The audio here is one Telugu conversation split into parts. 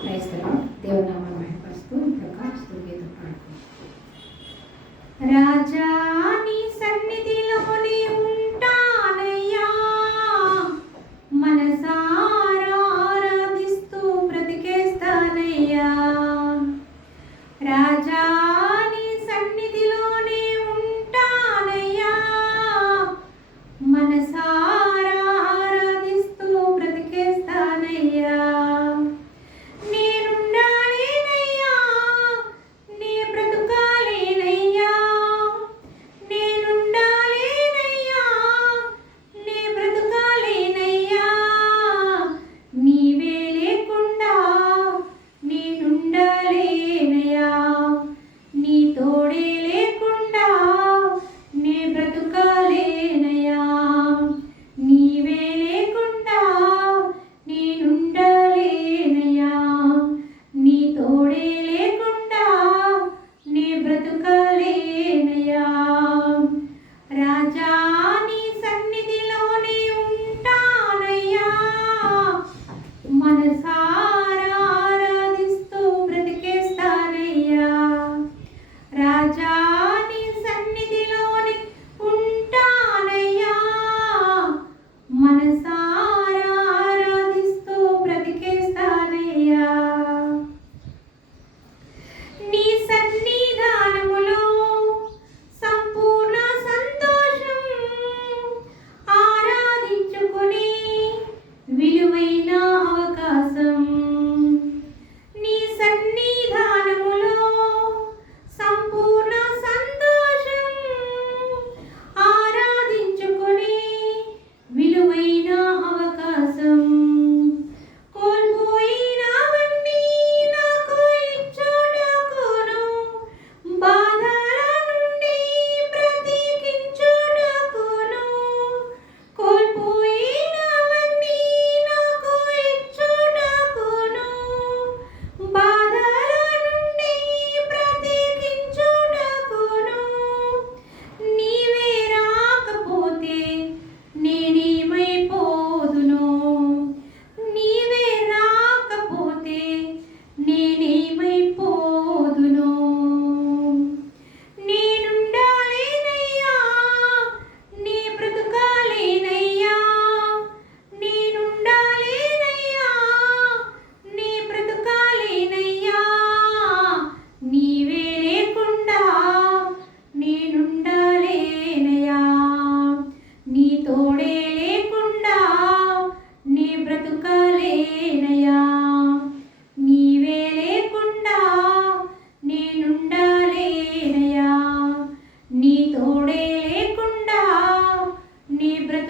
క్రైస్తవం దేవునామాన్ని మహిమపరుస్తూ ఇంకొక స్తుతిగీతం పాడుకుందాం రాజా నీ సన్నిధిలోనే ఉంటానయ్యా. మనసారా ఆరాధిస్తూ బ్రతికేస్తానయ్యా. రాజా నీ సన్నిధిలోనే ఉంటానయ్యా. మనసారా ఆరాధిస్తూ బ్రతికేస్తానయ్యా.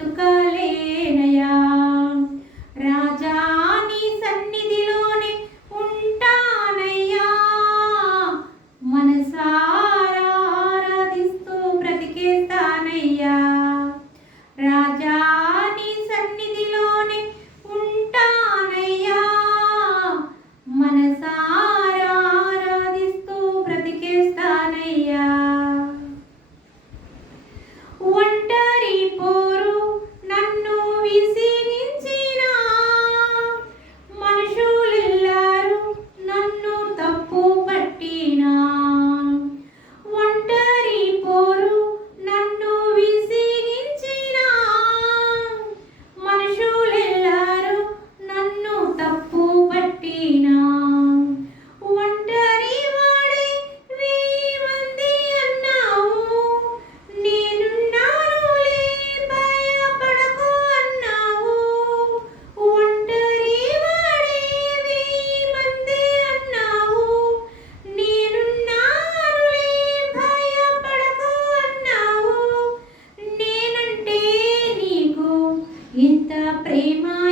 ಬದುಕಲೇನ ప్రేమ